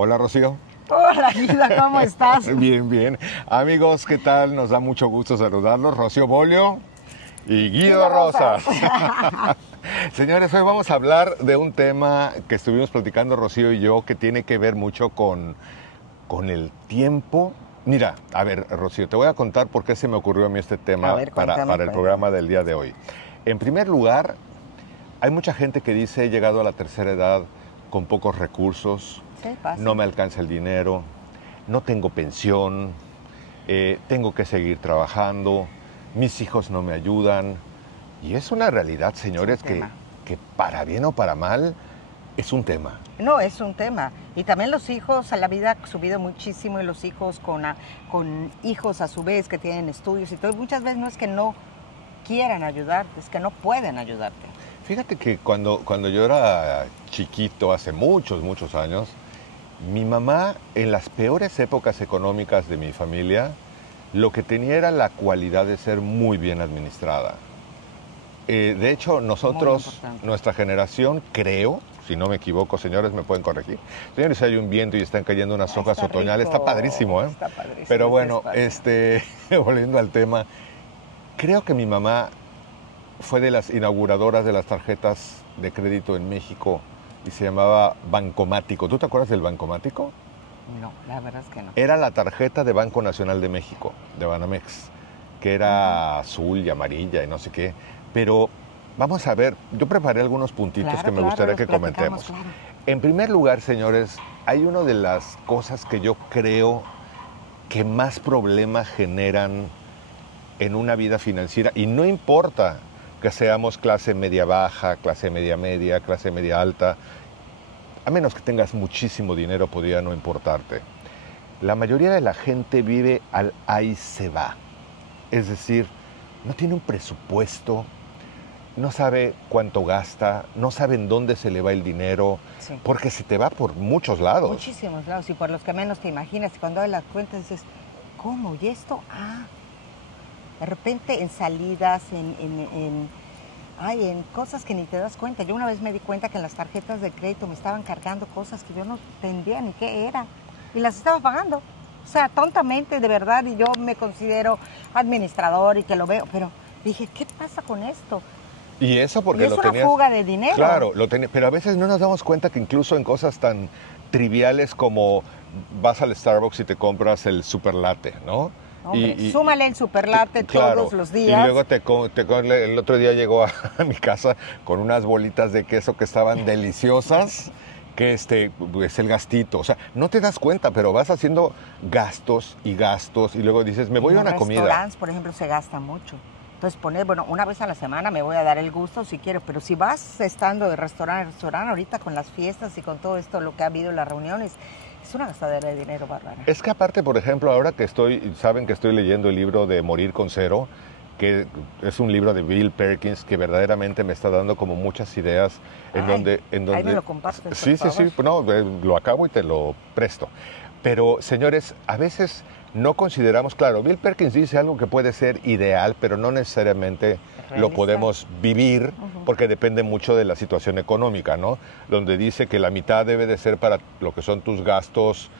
Hola, Rocío. Hola, Guido, ¿cómo estás? Bien, bien. Amigos, ¿qué tal? Nos da mucho gusto saludarlos. Rocío Bolio y Guido Rosas. Señores, hoy vamos a hablar de un tema que estuvimos platicando Rocío y yo, que tiene que ver mucho con el tiempo. Mira, a ver, Rocío, te voy a contar por qué se me ocurrió a mí este tema para el programa del día de hoy. En primer lugar, hay mucha gente que dice, he llegado a la tercera edad con pocos recursos, no me alcanza el dinero, no tengo pensión, tengo que seguir trabajando, mis hijos no me ayudan. Y es una realidad, señores, que para bien o para mal es un tema. No, es un tema. Y también los hijos, la vida ha subido muchísimo y los hijos con hijos a su vez que tienen estudios y todo. Muchas veces no es que no quieran ayudarte, es que no pueden ayudarte. Fíjate que cuando yo era chiquito, hace muchos años, mi mamá, en las peores épocas económicas de mi familia, lo que tenía era la cualidad de ser muy bien administrada. De hecho, nosotros, nuestra generación, creo, si no me equivoco, señores, me pueden corregir. Señores, hay un viento y están cayendo unas hojas otoñales, está padrísimo, ¿eh? Está padrísimo. Pero bueno, volviendo al tema, creo que mi mamá fue de las inauguradoras de las tarjetas de crédito en México y se llamaba Bancomático. ¿Tú te acuerdas del Bancomático? No, la verdad es que no. Era la tarjeta de Banco Nacional de México, de Banamex, que era azul y amarilla y no sé qué. Pero vamos a ver, yo preparé algunos puntitos que me gustaría que comentemos. Claro. En primer lugar, señores, hay una de las cosas que yo creo que más problemas generan en una vida financiera, y no importa que seamos clase media baja, clase media media, clase media alta, a menos que tengas muchísimo dinero podría no importarte. La mayoría de la gente vive al ahí se va, es decir, no tiene un presupuesto, no sabe cuánto gasta, no sabe en dónde se le va el dinero, sí, porque se te va por muchos lados. Muchísimos lados, y por los que menos te imaginas. Y cuando ves las cuentas dices, ¿cómo? ¿Y esto? De repente en salidas, en cosas que ni te das cuenta. Yo una vez me di cuenta que en las tarjetas de crédito me estaban cargando cosas que yo no entendía ni qué era, y las estaba pagando. O sea, tontamente, de verdad, y yo me considero administrador y que lo veo, pero dije, ¿qué pasa con esto? Y eso porque es una fuga de dinero. Claro, pero a veces no nos damos cuenta que incluso en cosas tan triviales como vas al Starbucks y te compras el super latte, ¿no? Hombre, súmale el superlate todos los días. Y luego el otro día llegó a mi casa con unas bolitas de queso que estaban deliciosas, que es el gastito. O sea, no te das cuenta, pero vas haciendo gastos y luego dices, me voy a una comida. En restaurantes, por ejemplo, se gasta mucho. Entonces una vez a la semana me voy a dar el gusto si quiero, pero si vas estando de restaurante en restaurante, ahorita con las fiestas y con todo esto, lo que ha habido en las reuniones, es una gastadera de dinero bárbara. Es que aparte, por ejemplo, ahora que saben que estoy leyendo el libro de Morir con Cero, que es un libro de Bill Perkins que verdaderamente me está dando como muchas ideas en donde ahí me lo compartes, sí, no, lo acabo y te lo presto. Pero, señores, a veces no consideramos, claro, Bill Perkins dice algo que puede ser ideal, pero no necesariamente lo podemos vivir, porque depende mucho de la situación económica, ¿no? Donde dice que la mitad debe de ser para lo que son tus gastos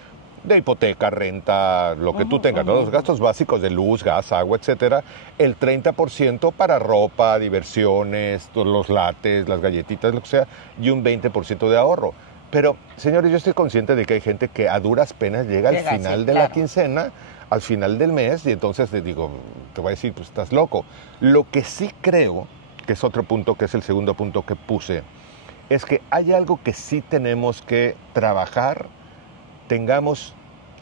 de hipoteca, renta, lo que tú tengas, ¿no? Los gastos básicos de luz, gas, agua, etcétera. El 30% para ropa, diversiones, los lates, las galletitas, lo que sea, y un 20% de ahorro. Pero, señores, yo estoy consciente de que hay gente que a duras penas llega al final de la quincena, al final del mes, y entonces te digo, te voy a decir, pues estás loco. Lo que sí creo, que es otro punto, que es el segundo punto que puse, es que hay algo que sí tenemos que trabajar, tengamos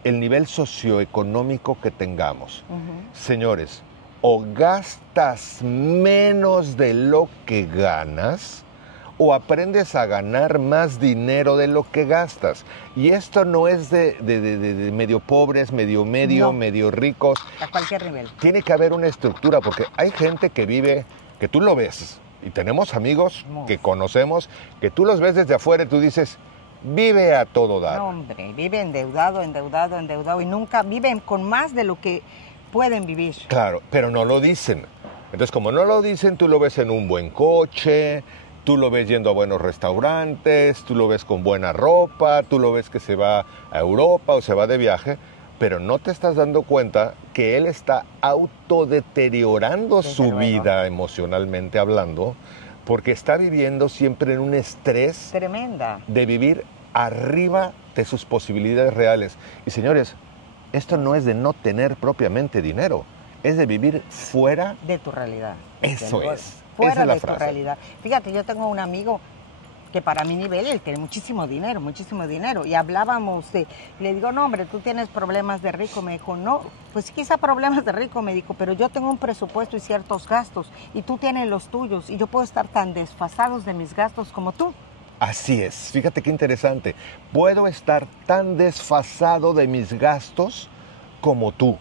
el nivel socioeconómico que tengamos. Señores, o gastas menos de lo que ganas, o aprendes a ganar más dinero de lo que gastas. Y esto no es de medio pobres, medio ricos. A cualquier nivel. Tiene que haber una estructura, porque hay gente que vive, que tú lo ves, y tenemos amigos que conocemos, que tú los ves desde afuera y tú dices, vive a todo dar. No, hombre, vive endeudado, y nunca viven con más de lo que pueden vivir. Claro, pero no lo dicen. Entonces, como no lo dicen, tú lo ves en un buen coche, Tú lo ves yendo a buenos restaurantes, tú lo ves con buena ropa, tú lo ves que se va a Europa o se va de viaje, pero no te estás dando cuenta que él está autodeteriorando Desde su luego. vida emocionalmente hablando, porque está viviendo siempre en un estrés Tremenda. de vivir arriba de sus posibilidades reales. Y señores, esto no es de no tener propiamente dinero, es de vivir fuera. De tu realidad. Eso Desde luego. es. Fuera Esa es la de tu frase. realidad. Fíjate, yo tengo un amigo que para mi nivel, él tiene muchísimo dinero. Y hablábamos le digo, no, hombre, tú tienes problemas de rico. Me dijo, no, pues quizá problemas de rico, me dijo, pero yo tengo un presupuesto y ciertos gastos, y tú tienes los tuyos, y yo puedo estar tan desfasados de mis gastos como tú. Así es, fíjate qué interesante. Puedo estar tan desfasado de mis gastos como tú.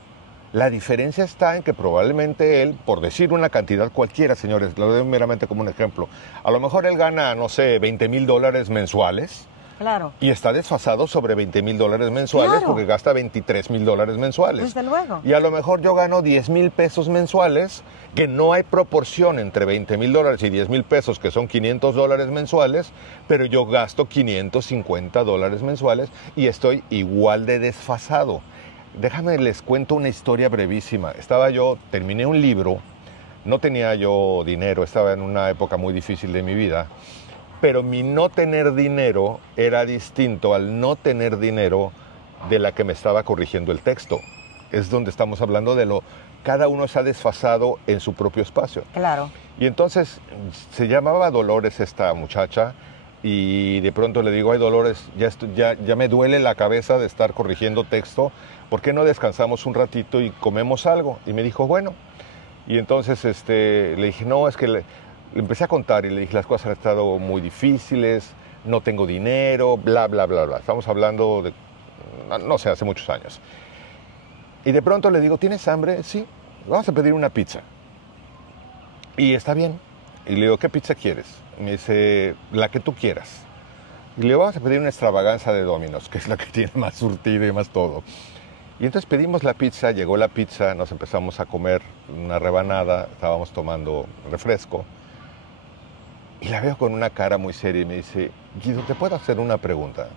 La diferencia está en que probablemente él, por decir una cantidad cualquiera, señores, lo doy meramente como un ejemplo, a lo mejor él gana, no sé, $20,000 mensuales Claro. y está desfasado sobre $20,000 mensuales Claro. porque gasta $23,000 mensuales. Desde luego. Y a lo mejor yo gano 10,000 pesos mensuales, que no hay proporción entre $20,000 y 10,000 pesos, que son $500 mensuales, pero yo gasto $550 mensuales y estoy igual de desfasado. Déjame les cuento una historia brevísima. Terminé un libro, no tenía yo dinero, estaba en una época muy difícil de mi vida, pero mi no tener dinero era distinto al no tener dinero de la que me estaba corrigiendo el texto. Es donde estamos hablando cada uno se ha desfasado en su propio espacio. Claro. Y entonces se llamaba Dolores esta muchacha y de pronto le digo, ay Dolores, ya me duele la cabeza de estar corrigiendo texto, ¿por qué no descansamos un ratito y comemos algo? Y me dijo, bueno. Y entonces le dije, no, es que le empecé a contar y le dije, las cosas han estado muy difíciles, no tengo dinero, bla, bla, bla, bla. Estamos hablando de, no sé, hace muchos años. Y de pronto le digo, ¿tienes hambre? Sí, vamos a pedir una pizza. Y está bien. Y le digo, ¿qué pizza quieres? Me dice, la que tú quieras. Y le digo, vamos a pedir una extravaganza de Domino's, que es la que tiene más surtido y más todo. Y entonces pedimos la pizza, llegó la pizza, nos empezamos a comer una rebanada, estábamos tomando refresco. Y la veo con una cara muy seria y me dice, Guido, ¿te puedo hacer una pregunta?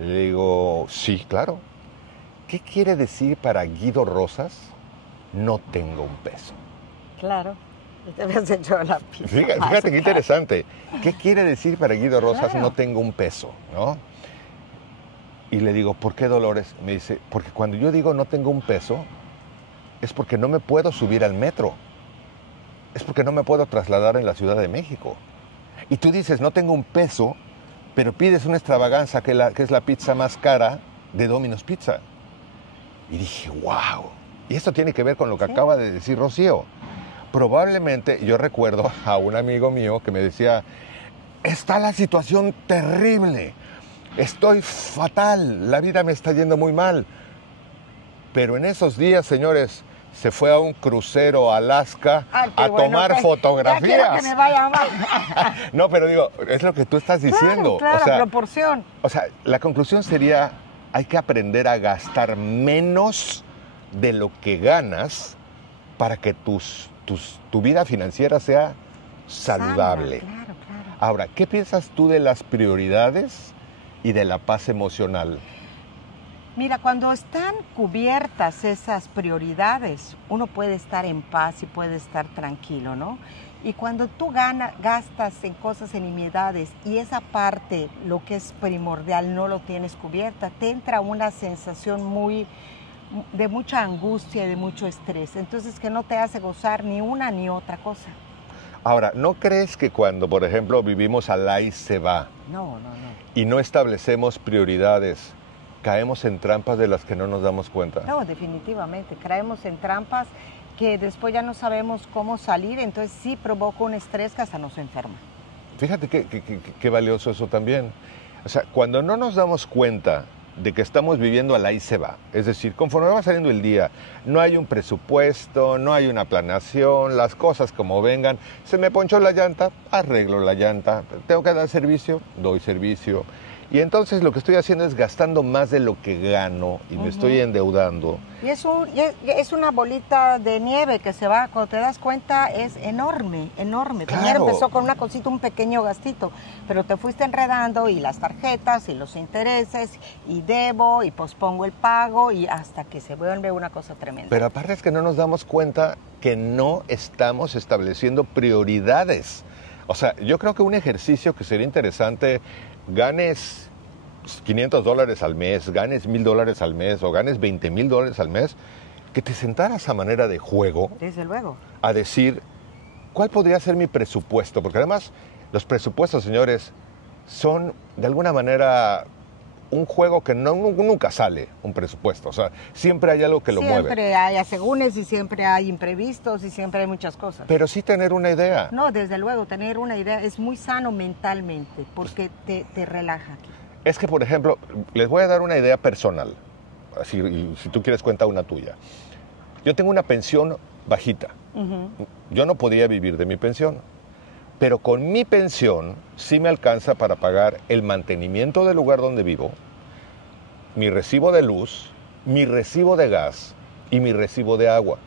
Le digo, sí, claro. ¿Qué quiere decir para Guido Rosas, no tengo un peso? Claro. Y te habías hecho la pizza. Fíjate qué interesante. ¿Qué quiere decir para Guido Rosas, Claro. no tengo un peso? ¿No? Y le digo, ¿por qué, Dolores? Me dice, porque cuando yo digo no tengo un peso, es porque no me puedo subir al metro. Es porque no me puedo trasladar en la Ciudad de México. Y tú dices, no tengo un peso, pero pides una extravaganza que es la pizza más cara de Domino's Pizza. Y dije, wow. Y esto tiene que ver con lo que acaba de decir Rocío. Probablemente, yo recuerdo a un amigo mío que me decía, está la situación terrible, estoy fatal, la vida me está yendo muy mal. Pero en esos días, señores, se fue a un crucero a Alaska a tomar fotografías. Ya quiero que me vaya mal. No, pero digo, es lo que tú estás diciendo. Claro, o sea, proporción. O sea, la conclusión sería, hay que aprender a gastar menos de lo que ganas para que tu vida financiera sea saludable. Sana, claro. Ahora, ¿qué piensas tú de las prioridades y de la paz emocional? Mira, cuando están cubiertas esas prioridades, uno puede estar en paz y puede estar tranquilo, ¿no? Y cuando tú gastas en cosas, en nimiedades, y esa parte, lo que es primordial, no lo tienes cubierta, te entra una sensación de mucha angustia y de mucho estrés. Entonces, que no te hace gozar ni una ni otra cosa. Ahora, ¿no crees que cuando, por ejemplo, vivimos al ahí se va No. y no establecemos prioridades, caemos en trampas de las que no nos damos cuenta? No, definitivamente. Caemos en trampas que después ya no sabemos cómo salir, entonces sí provoca un estrés que hasta nos enferma. Fíjate qué valioso eso también. O sea, cuando no nos damos cuenta de que estamos viviendo al ahí se va, es decir, conforme va saliendo el día, no hay un presupuesto, no hay una planeación, las cosas como vengan, se me ponchó la llanta, arreglo la llanta, tengo que dar servicio, doy servicio. Y entonces lo que estoy haciendo es gastando más de lo que gano y me estoy endeudando. Y es una bolita de nieve que se va, cuando te das cuenta, es enorme, enorme. Claro. Primero empezó con una cosita, un pequeño gastito, pero te fuiste enredando y las tarjetas y los intereses y debo y pospongo el pago y hasta que se vuelve una cosa tremenda. Pero aparte es que no nos damos cuenta que no estamos estableciendo prioridades. O sea, yo creo que un ejercicio que sería interesante, ganes $500 al mes, ganes $1,000 al mes o ganes $20,000 al mes, que te sentaras a manera de juego. Desde luego. A decir, ¿cuál podría ser mi presupuesto? Porque además los presupuestos, señores, son de alguna manera un juego que nunca sale un presupuesto. O sea, siempre hay algo que lo mueve. Siempre hay asegúnes y siempre hay imprevistos y siempre hay muchas cosas. Pero sí tener una idea. No, desde luego, tener una idea es muy sano mentalmente porque te relaja. Es que, por ejemplo, les voy a dar una idea personal. Así, y si tú quieres, cuenta una tuya. Yo tengo una pensión bajita. Yo no podía vivir de mi pensión. Pero con mi pensión sí me alcanza para pagar el mantenimiento del lugar donde vivo, mi recibo de luz, mi recibo de gas y mi recibo de agua.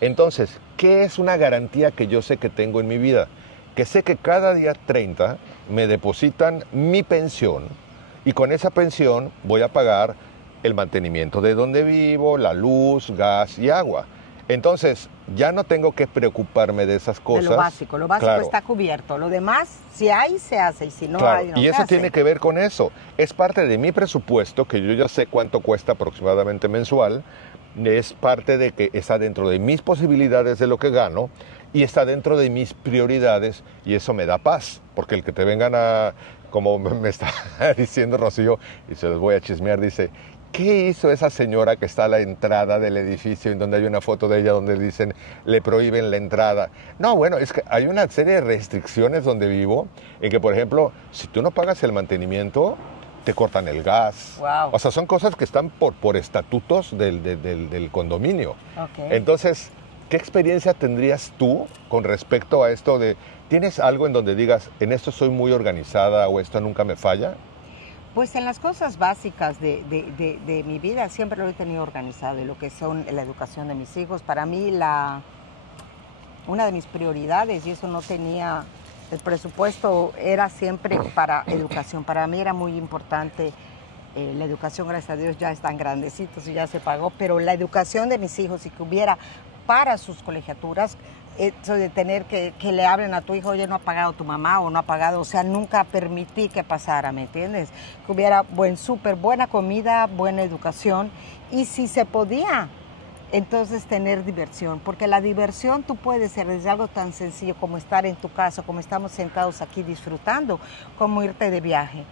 Entonces, ¿qué es una garantía que yo sé que tengo en mi vida? Que sé que cada día 30 me depositan mi pensión y con esa pensión voy a pagar el mantenimiento de donde vivo, la luz, gas y agua. Entonces, ya no tengo que preocuparme de esas cosas. De lo básico claro. Está cubierto. Lo demás, si hay, se hace, y si no claro. hay, no y se eso hace. tiene que ver con eso. Es parte de mi presupuesto, que yo ya sé cuánto cuesta aproximadamente mensual. Es parte de que está dentro de mis posibilidades de lo que gano y está dentro de mis prioridades y eso me da paz. Porque el que te vengan a, como me está diciendo Rocío, y se los voy a chismear, dice... ¿Qué hizo esa señora que está a la entrada del edificio en donde hay una foto de ella donde dicen le prohíben la entrada? No, bueno, es que hay una serie de restricciones donde vivo en que, por ejemplo, si tú no pagas el mantenimiento, te cortan el gas. Wow. O sea, son cosas que están por estatutos del condominio. Okay. Entonces, ¿qué experiencia tendrías tú con respecto a esto de, ¿tienes algo en donde digas, en esto soy muy organizada o esto nunca me falla? Pues en las cosas básicas de mi vida siempre lo he tenido organizado y lo que son la educación de mis hijos. Para mí una de mis prioridades, y eso no tenía, el presupuesto era siempre para educación. Para mí era muy importante la educación, gracias a Dios ya están grandecitos y ya se pagó, pero la educación de mis hijos y que hubiera para sus colegiaturas, eso de tener que le hablen a tu hijo, oye, no ha pagado tu mamá o no ha pagado, o sea, nunca permití que pasara, ¿me entiendes? Que hubiera buena comida, buena educación y si se podía, entonces tener diversión, porque la diversión tú puedes ser desde algo tan sencillo como estar en tu casa, como estamos sentados aquí disfrutando, como irte de viaje,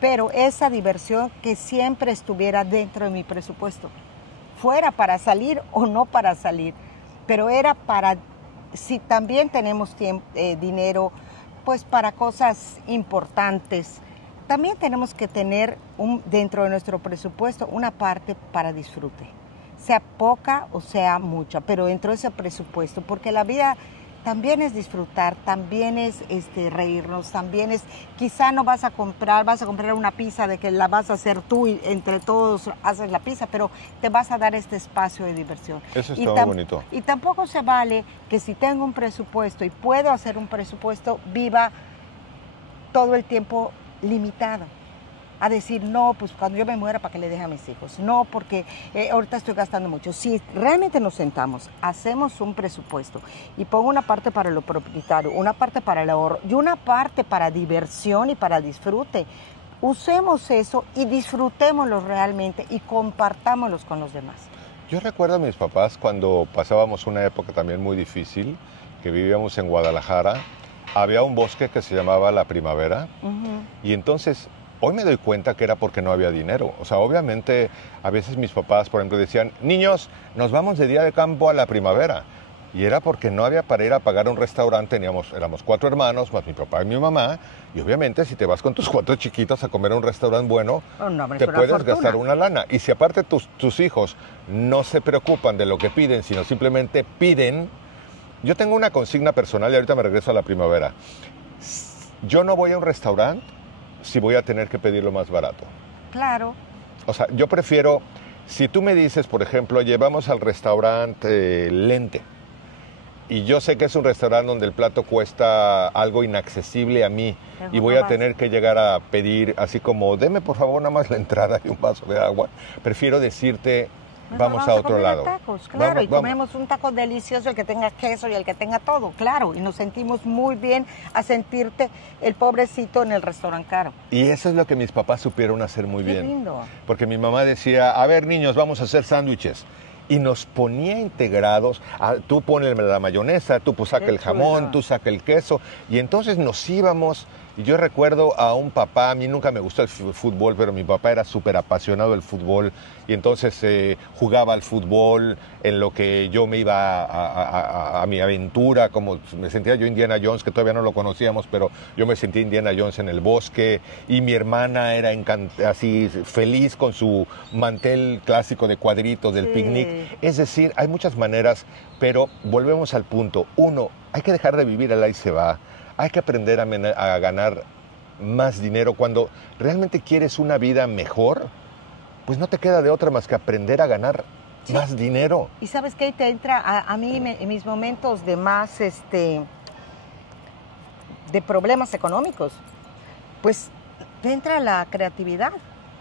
pero esa diversión que siempre estuviera dentro de mi presupuesto, fuera para salir o no para salir, pero era para... Si también tenemos dinero, pues para cosas importantes, también tenemos que tener dentro de nuestro presupuesto una parte para disfrute, sea poca o sea mucha, pero dentro de ese presupuesto, porque la vida también es disfrutar, también es reírnos, también es, quizá no vas a comprar una pizza de que la vas a hacer tú y entre todos haces la pizza, pero te vas a dar este espacio de diversión. Eso está muy bonito. Y tampoco se vale que si tengo un presupuesto y puedo hacer un presupuesto, viva todo el tiempo limitado. A decir, no, pues cuando yo me muera, ¿para qué le deje a mis hijos? No, porque ahorita estoy gastando mucho. Si realmente nos sentamos, hacemos un presupuesto y pongo una parte para lo propietario, una parte para el ahorro y una parte para diversión y para disfrute, usemos eso y disfrutémoslo realmente y compartámoslos con los demás. Yo recuerdo a mis papás cuando pasábamos una época también muy difícil, que vivíamos en Guadalajara, había un bosque que se llamaba La Primavera y entonces... Hoy me doy cuenta que era porque no había dinero. O sea, obviamente, a veces mis papás, por ejemplo, decían, niños, nos vamos de día de campo a La Primavera. Y era porque no había para ir a pagar un restaurante. Éramos 4 hermanos, más mi papá y mi mamá. Y obviamente, si te vas con tus 4 chiquitos a comer a un restaurante bueno, te puedes gastar una lana. Y si aparte tus hijos no se preocupan de lo que piden, sino simplemente piden... Yo tengo una consigna personal y ahorita me regreso a La Primavera. Yo no voy a un restaurante si voy a tener que pedir lo más barato. Claro. O sea, yo prefiero, si tú me dices, por ejemplo, llevamos al restaurante Lente, y yo sé que es un restaurante donde el plato cuesta algo inaccesible a mí, y voy a tener que llegar a pedir así como, deme por favor nada más la entrada y un vaso de agua, prefiero decirte, vamos a otro lado. Tacos, claro, comemos un taco delicioso, el que tenga queso y el que tenga todo, claro, y nos sentimos muy bien a sentirte el pobrecito en el restaurante caro. Y eso es lo que mis papás supieron hacer muy bien. Qué lindo. Porque mi mamá decía, a ver niños, vamos a hacer sándwiches. Y nos ponía integrados, tú pones la mayonesa, tú pues saca el jamón, tú saca el queso, y entonces nos íbamos. Y yo recuerdo a un papá, a mí nunca me gustó el fútbol, pero mi papá era súper apasionado del fútbol, y entonces jugaba al fútbol en lo que yo me iba a mi aventura, como me sentía yo Indiana Jones, que todavía no lo conocíamos, pero yo me sentía Indiana Jones en el bosque, y mi hermana era así feliz con su mantel clásico de cuadritos del picnic. Es decir, hay muchas maneras, pero volvemos al punto. Uno, hay que dejar de vivir al ahí se va. Hay que aprender a ganar más dinero. Cuando realmente quieres una vida mejor, pues no te queda de otra más que aprender a ganar más dinero. Y ¿sabes qué? Te entra a mí en mis momentos de más, de problemas económicos, pues te entra la creatividad.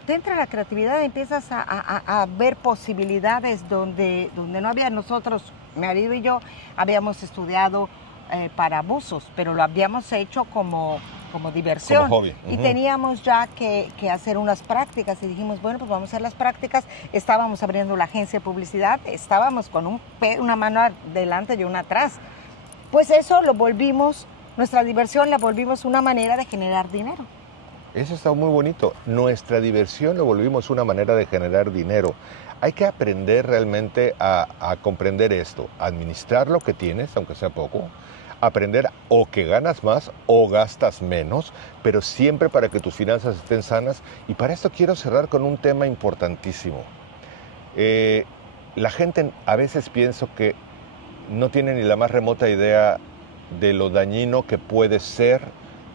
Te entra la creatividad y empiezas a ver posibilidades donde no había. Nosotros, mi marido y yo, habíamos estudiado para buzos, pero lo habíamos hecho como diversión. Como hobby. Y teníamos ya que hacer unas prácticas y dijimos, bueno, pues vamos a hacer las prácticas. Estábamos abriendo la agencia de publicidad, estábamos con una mano adelante y una atrás. Pues eso lo volvimos, nuestra diversión la volvimos una manera de generar dinero. Eso está muy bonito. Nuestra diversión lo volvimos una manera de generar dinero. Hay que aprender realmente a comprender esto, a administrar lo que tienes, aunque sea poco, aprender o que ganas más o gastas menos, pero siempre para que tus finanzas estén sanas. Y para esto quiero cerrar con un tema importantísimo. La gente a veces pienso que no tiene ni la más remota idea de lo dañino que puede ser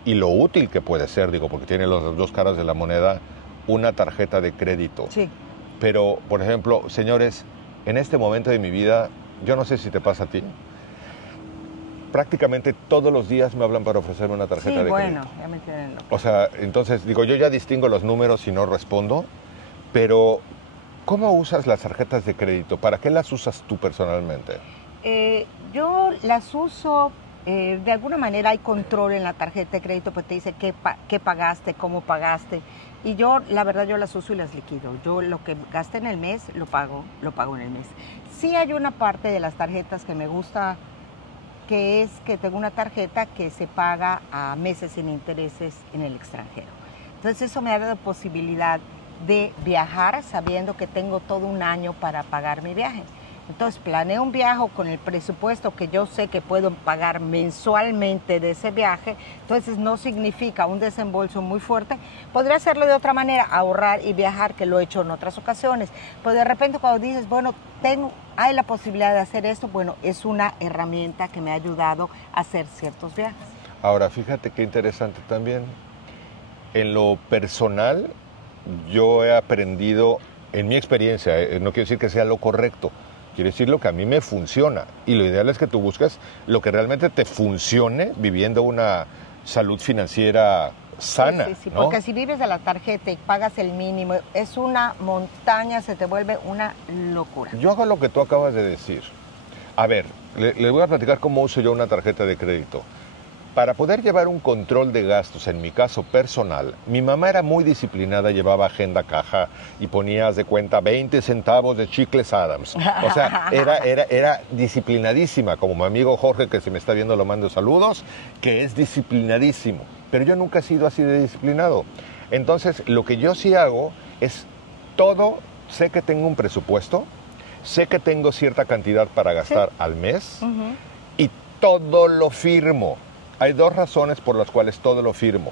y lo útil que puede ser, digo, porque tiene las dos caras de la moneda, una tarjeta de crédito. Sí. Pero, por ejemplo, señores, en este momento de mi vida, yo no sé si te pasa a ti, prácticamente todos los días me hablan para ofrecerme una tarjeta de crédito. Ya me tienen loco. O sea, entonces, digo, yo ya distingo los números y no respondo, pero ¿cómo usas las tarjetas de crédito? ¿Para qué las usas tú personalmente? Yo las uso, de alguna manera hay control en la tarjeta de crédito, pues te dice qué pagaste, cómo pagaste. Y yo, la verdad, yo las uso y las liquido. Yo lo que gaste en el mes, lo pago en el mes. Sí hay una parte de las tarjetas que me gusta, que es que tengo una tarjeta que se paga a meses sin intereses en el extranjero. Entonces eso me ha dado posibilidad de viajar sabiendo que tengo todo un año para pagar mi viaje. Entonces planeo un viaje con el presupuesto que yo sé que puedo pagar mensualmente de ese viaje, entonces no significa un desembolso muy fuerte. Podría hacerlo de otra manera, ahorrar y viajar, que lo he hecho en otras ocasiones, pero de repente cuando dices, bueno, hay la posibilidad de hacer esto, bueno, es una herramienta que me ha ayudado a hacer ciertos viajes. Ahora, fíjate qué interesante también. En lo personal, yo he aprendido, en mi experiencia, no quiero decir que sea lo correcto, quiero decir lo que a mí me funciona. Y lo ideal es que tú busques lo que realmente te funcione viviendo una salud financiera sana. Sí, ¿no? Porque si vives de la tarjeta y pagas el mínimo, es una montaña, se te vuelve una locura. Yo hago lo que tú acabas de decir. A ver, les voy a platicar cómo uso yo una tarjeta de crédito. Para poder llevar un control de gastos, en mi caso personal, mi mamá era muy disciplinada, llevaba agenda caja y ponía, haz de cuenta, 20 centavos de chicles Adams. O sea, era disciplinadísima, como mi amigo Jorge, que si me está viendo lo mando saludos, que es disciplinadísimo. Pero yo nunca he sido así de disciplinado. Entonces, lo que yo sí hago es todo, sé que tengo un presupuesto, sé que tengo cierta cantidad para gastar al mes y todo lo firmo. Hay dos razones por las cuales todo lo firmo.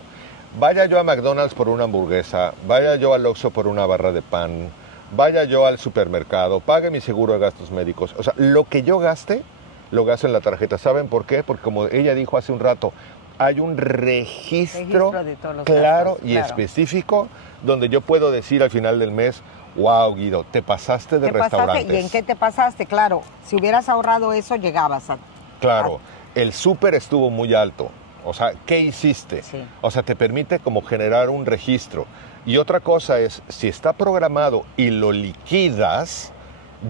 Vaya yo a McDonald's por una hamburguesa, vaya yo al Oxxo por una barra de pan, vaya yo al supermercado, pague mi seguro de gastos médicos. O sea, lo que yo gaste, lo gasto en la tarjeta. ¿Saben por qué? Porque como ella dijo hace un rato, hay un registro de todos los claro gastos, y claro. específico donde yo puedo decir al final del mes, wow, Guido, te pasaste de restaurantes. ¿Y en qué te pasaste? Claro, si hubieras ahorrado eso, llegabas a... Claro, el súper estuvo muy alto. O sea, ¿qué hiciste? Sí. O sea, te permite como generar un registro. Y otra cosa es, si está programado y lo liquidas,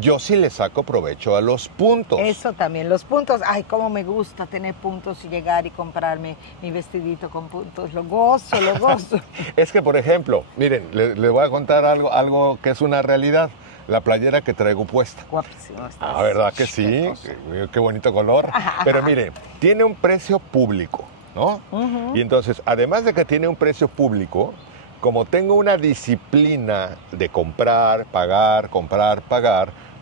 yo sí le saco provecho a los puntos. Eso también, los puntos. Ay, cómo me gusta tener puntos y llegar y comprarme mi vestidito con puntos. Lo gozo, lo gozo. Es que, por ejemplo, miren, le voy a contar algo que es una realidad. La playera que traigo puesta. Guapísimo. Ah, ¿verdad que sí? Qué bonito color. Pero mire, tiene un precio público, ¿no? Y entonces, además de que tiene un precio público, como tengo una disciplina de comprar, pagar,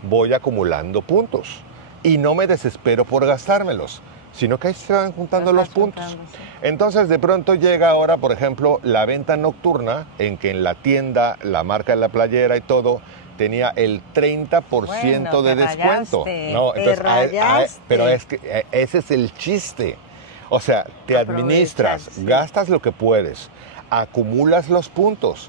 voy acumulando puntos. Y no me desespero por gastármelos, sino que ahí se van juntando los puntos. Entonces, de pronto llega ahora, por ejemplo, la venta nocturna, en que en la tienda, la marca de la playera y todo, tenía el 30% de descuento. No, entonces, pero es que ese es el chiste. O sea, te administras, gastas lo que puedes, acumulas los puntos,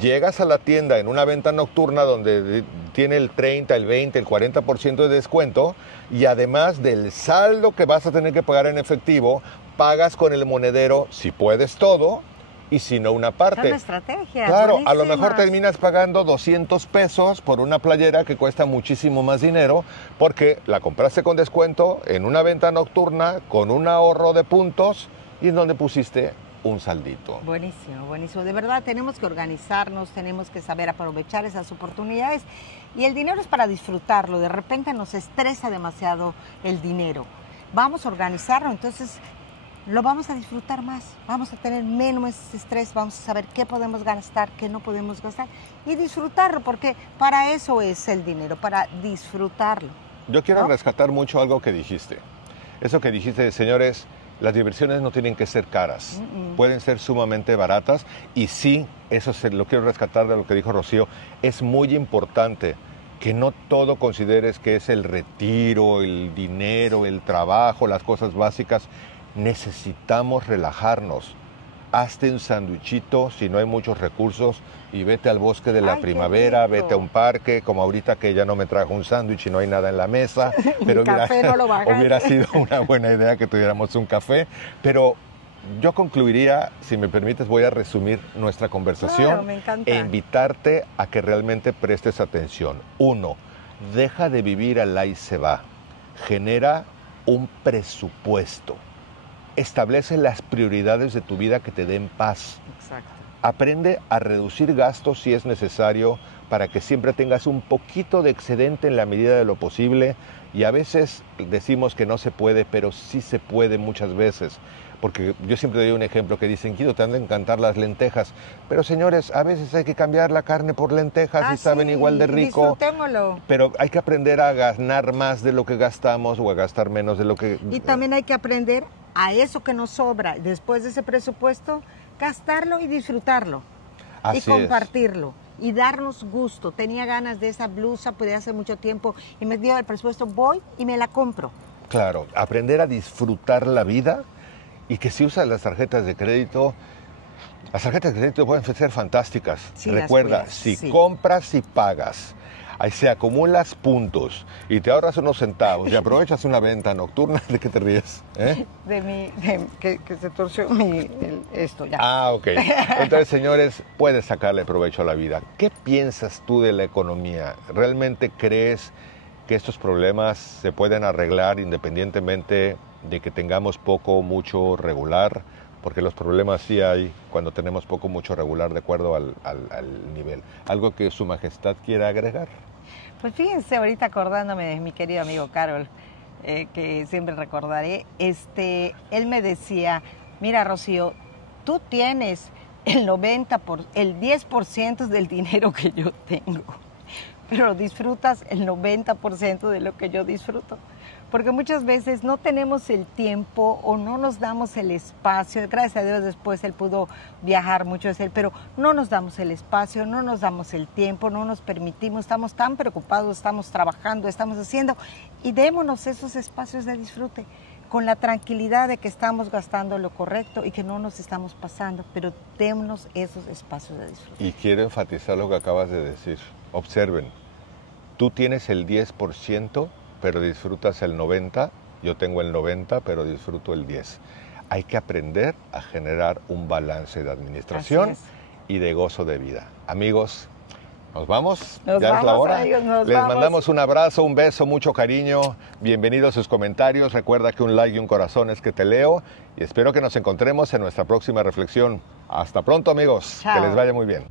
llegas a la tienda en una venta nocturna donde tiene el 30, el 20, el 40% de descuento y además del saldo que vas a tener que pagar en efectivo, pagas con el monedero, si puedes todo, y si no una parte. Es una estrategia. Claro, a lo mejor terminas pagando 200 pesos por una playera que cuesta muchísimo más dinero porque la compraste con descuento en una venta nocturna con un ahorro de puntos y en donde pusiste un saldito. Buenísimo, buenísimo. De verdad tenemos que organizarnos, tenemos que saber aprovechar esas oportunidades y el dinero es para disfrutarlo. De repente nos estresa demasiado el dinero. Vamos a organizarlo, entonces lo vamos a disfrutar más, vamos a tener menos estrés, vamos a saber qué podemos gastar, qué no podemos gastar y disfrutarlo, porque para eso es el dinero, para disfrutarlo. Yo quiero rescatar mucho algo que dijiste. Eso que dijiste, señores, las diversiones no tienen que ser caras, pueden ser sumamente baratas y sí, eso lo quiero rescatar de lo que dijo Rocío, es muy importante que no todo consideres que es el retiro, el dinero, el trabajo, las cosas básicas. Necesitamos relajarnos. Hazte un sándwichito si no hay muchos recursos y vete al bosque de la primavera, vete a un parque, como ahorita que ya no me trajo un sándwich y no hay nada en la mesa. Pero hubiera sido una buena idea que tuviéramos un café. Pero yo concluiría, si me permites, voy a resumir nuestra conversación. Claro, me encanta. E invitarte a que realmente prestes atención. 1, deja de vivir al ahí se va. Genera un presupuesto. Establece las prioridades de tu vida que te den paz. Exacto. Aprende a reducir gastos si es necesario para que siempre tengas un poquito de excedente en la medida de lo posible. Y a veces decimos que no se puede, pero sí se puede muchas veces. Porque yo siempre doy un ejemplo que dicen, Guido, te han de encantar las lentejas. Pero señores, a veces hay que cambiar la carne por lentejas y saben igual de rico. Disfrutémoslo. Pero hay que aprender a ganar más de lo que gastamos o a gastar menos de lo que... Y también hay que aprender a eso que nos sobra, después de ese presupuesto, gastarlo y disfrutarlo. Así y compartirlo. Y darnos gusto. Tenía ganas de esa blusa, podía hace mucho tiempo, y me dio el presupuesto, voy y me la compro. Claro, aprender a disfrutar la vida y que si usas las tarjetas de crédito, las tarjetas de crédito pueden ser fantásticas. Sí, recuerda, si compras y pagas, ahí se acumulas puntos y te ahorras unos centavos y aprovechas una venta nocturna, ¿de qué te ríes? Que se torció esto ya. Ah, ok. Entonces, señores, puedes sacarle provecho a la vida. ¿Qué piensas tú de la economía? ¿Realmente crees que estos problemas se pueden arreglar independientemente de que tengamos poco o mucho regular? Porque los problemas sí hay cuando tenemos poco o mucho regular de acuerdo al nivel. ¿Algo que Su Majestad quiera agregar? Pues fíjense, ahorita acordándome de mi querido amigo Carol, que siempre recordaré, él me decía, mira Rocío, tú tienes el 10% del dinero que yo tengo, pero disfrutas el 90% de lo que yo disfruto. Porque muchas veces no tenemos el tiempo o no nos damos el espacio. Gracias a Dios después él pudo viajar mucho, pero no nos damos el espacio, no nos damos el tiempo, no nos permitimos, estamos tan preocupados, estamos trabajando, estamos haciendo y démonos esos espacios de disfrute. con la tranquilidad de que estamos gastando lo correcto y que no nos estamos pasando, pero démonos esos espacios de disfrute. Y quiero enfatizar lo que acabas de decir. Observen, tú tienes el 10%, pero disfrutas el 90%, yo tengo el 90%, pero disfruto el 10%. Hay que aprender a generar un balance de administración y de gozo de vida. Amigos, ¿nos vamos? Ya es la hora. Les mandamos un abrazo, un beso, mucho cariño. Bienvenidos a sus comentarios. Recuerda que un like y un corazón es que te leo. Y espero que nos encontremos en nuestra próxima reflexión. Hasta pronto, amigos. Chao. Que les vaya muy bien.